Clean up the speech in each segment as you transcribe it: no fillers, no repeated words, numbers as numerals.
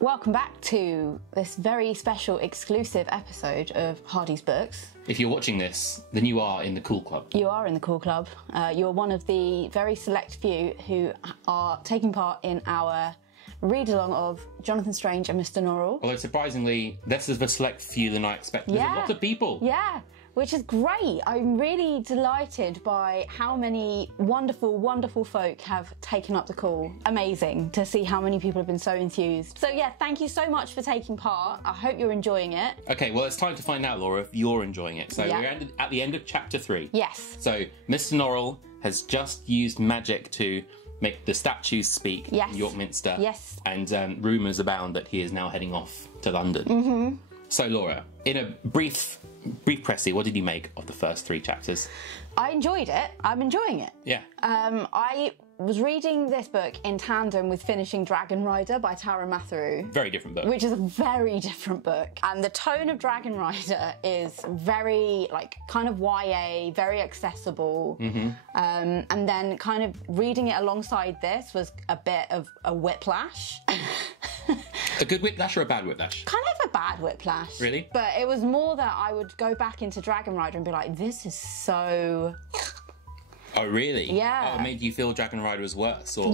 Welcome back to this very special exclusive episode of Hardy's Books. If you're watching this, then you are in the cool club. You are in the cool club. You're one of the very select few who are taking part in our read-along of Jonathan Strange and Mr. Norrell. Although surprisingly, this is a select few than I expected. There's a lot of people. Yeah, which is great. I'm really delighted by how many wonderful, wonderful folk have taken up the call. Amazing to see how many people have been so enthused. So yeah, thank you so much for taking part. I hope you're enjoying it. Okay, well, it's time to find out, Laura, if you're enjoying it. So we're at the end of chapter 3. Yes. So Mr. Norrell has just used magic to make the statues speak in York Minster. Yes. And rumours abound that he is now heading off to London. So Laura, in a brief pressy, what did you make of the first 3 chapters? I enjoyed it. I'm enjoying it. Yeah. I was reading this book in tandem with finishing Dragon Rider by Tara Matheru. Very different book. Which is a very different book. And the tone of Dragon Rider is very, like, kind of YA, very accessible. And then kind of reading it alongside this was a bit of a whiplash. A good whiplash or a bad whiplash? Kind of a bad whiplash. Really? But it was more that I would go back into Dragon Rider and be like, this is so... Oh, really? Yeah. Oh, it made you feel Dragon Rider was worse or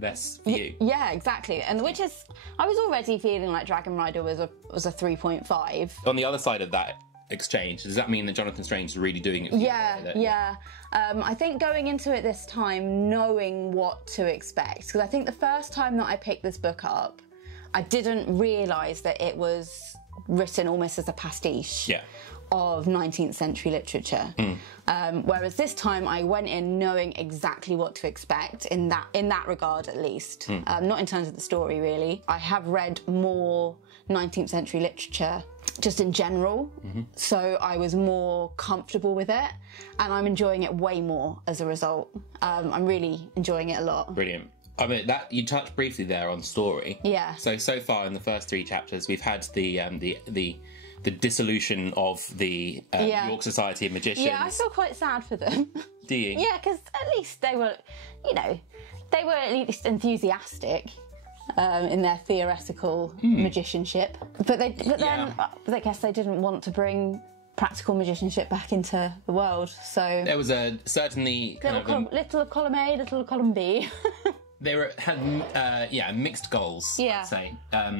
less for you? Yeah, exactly. And which is... I was already feeling like Dragon Rider was a 3.5. On the other side of that exchange, does that mean that Jonathan Strange is really doing it for Yeah. I think going into it this time, knowing what to expect, because I think the first time that I picked this book up, I didn't realise that it was written almost as a pastiche of 19th century literature. Whereas this time I went in knowing exactly what to expect in that regard, at least. Not in terms of the story, really. I have read more 19th century literature just in general, so I was more comfortable with it, and I'm enjoying it way more as a result. I'm really enjoying it a lot. Brilliant. I mean, that you touched briefly there on story. Yeah. So far in the first 3 chapters, we've had the dissolution of the York Society of Magicians. Yeah, I feel quite sad for them. Do you? Yeah, because at least they were, they were at least enthusiastic in their theoretical magicianship. But then I guess they didn't want to bring practical magicianship back into the world. So there was certainly little of column A, little of column B. They had mixed goals, let's say.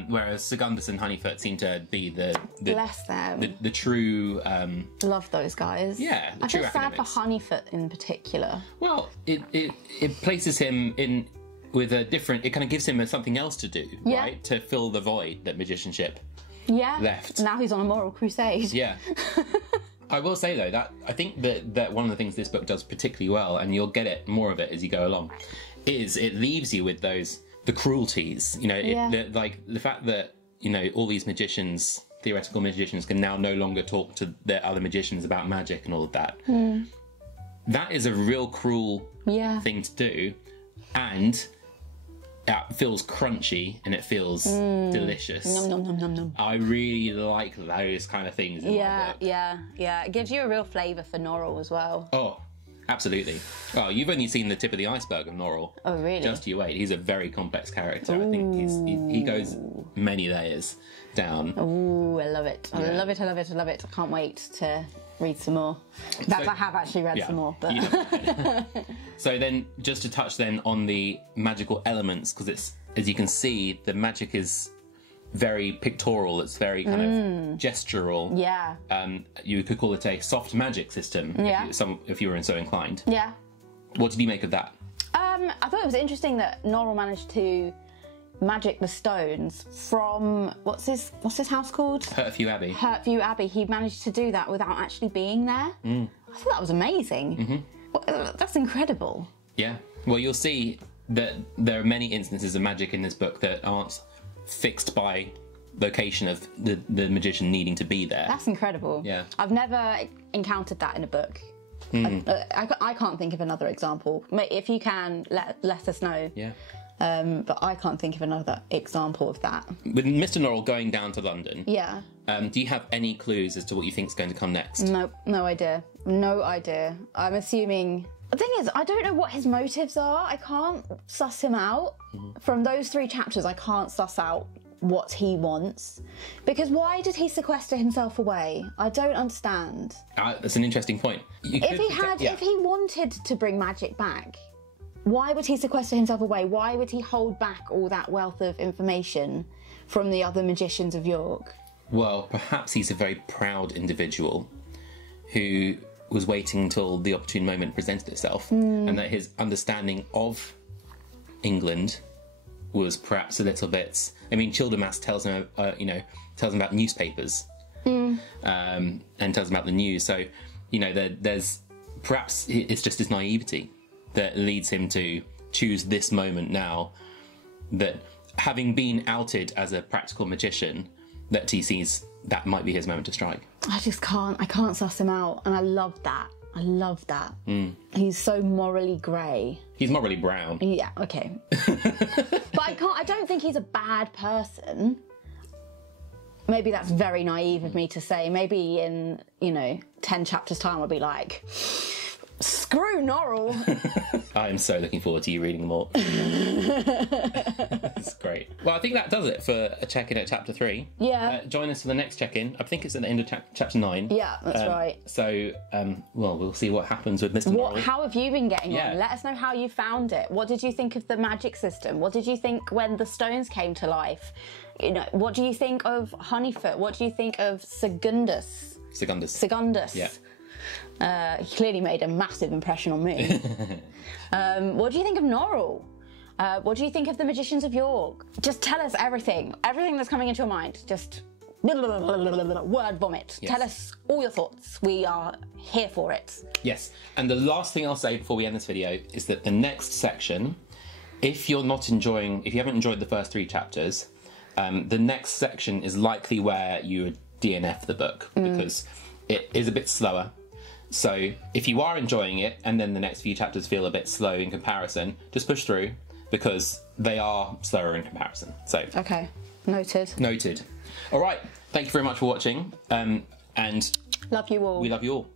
Whereas Secundus and Honeyfoot seem to be the bless them, the true love those guys. Yeah, the I true feel sad academics. for Honeyfoot in particular. Well, it places him in with a different. It kind of gives him something else to do, right? To fill the void that magicianship left. Now he's on a moral crusade. Yeah. I will say though that I think that one of the things this book does particularly well, and you'll get it more of it as you go along, is it leaves you with the cruelties. The fact that all these magicians, theoretical magicians, can now no longer talk to their other magicians about magic and all of that. That is a real cruel thing to do, and it feels crunchy and it feels delicious. Nom nom nom nom nom. I really like those kind of things in my book. Yeah. It gives you a real flavour for Norrell as well. Oh, absolutely. Oh, you've only seen the tip of the iceberg of Norrell. Oh, really? Just you wait. He's a very complex character. I think he goes many layers down. Ooh, I love it. I love it. I can't wait to read some more. In fact, I have actually read some more. But So then, just to touch then on the magical elements, because it's, as you can see, the magic is very pictorial. It's very kind of gestural. Yeah. You could call it a soft magic system. Yeah. If you were so inclined. Yeah. What did you make of that? I thought it was interesting that Norrell managed to magic the stones from what's his house called? Hurtview Abbey. Hurtview Abbey. He managed to do that without actually being there. I thought that was amazing. That's incredible. Yeah. Well, you'll see that there are many instances of magic in this book that aren't fixed by location of the magician needing to be there. That's incredible. Yeah. I've never encountered that in a book. I can't think of another example. If you can, let us know. Yeah. But I can't think of another example of that. With Mr. Norrell going down to London, yeah. Do you have any clues as to what you think is going to come next? No idea. No idea. I'm assuming... The thing is, I don't know what his motives are. I can't suss him out. From those 3 chapters, I can't suss out what he wants. Because why did he sequester himself away? I don't understand. That's an interesting point. If he wanted to bring magic back, why would he sequester himself away? Why would he hold back all that wealth of information from the other magicians of York? Well, perhaps he's a very proud individual who was waiting until the opportune moment presented itself, and that his understanding of England was perhaps a little bit. I mean, Childermas tells him, tells him about newspapers, and tells him about the news. So, there's perhaps it's just his naivety that leads him to choose this moment now. That having been outed as a practical magician, that he sees that might be his moment to strike. I can't suss him out, and I love that. He's so morally grey. He's morally brown. Yeah, okay. But I don't think he's a bad person. Maybe that's very naive of me to say. Maybe in, 10 chapters time I'll be like, screw Norrell. I am so looking forward to you reading them all. It's great. Well, I think that does it for a check-in at chapter 3. Yeah. Join us for the next check-in. I think it's at the end of chapter 9. Yeah, that's right. So, we'll see what happens with Mr. Norrell. How have you been getting on? Let us know how you found it. What did you think of the magic system? What did you think when the stones came to life? What do you think of Honeyfoot? What do you think of Segundus? Yeah. He clearly made a massive impression on me. What do you think of Norrell? What do you think of the Magicians of York? Just tell us everything that's coming into your mind. Just word vomit. Yes. Tell us all your thoughts. We are here for it. Yes, and the last thing I'll say before we end this video is that the next section, if you haven't enjoyed the first 3 chapters, the next section is likely where you would DNF the book, because it is a bit slower. So if you are enjoying it and then the next few chapters feel a bit slow in comparison, just push through, because they are slower in comparison. So okay, noted. All right, thank you very much for watching, and love you all. We love you all.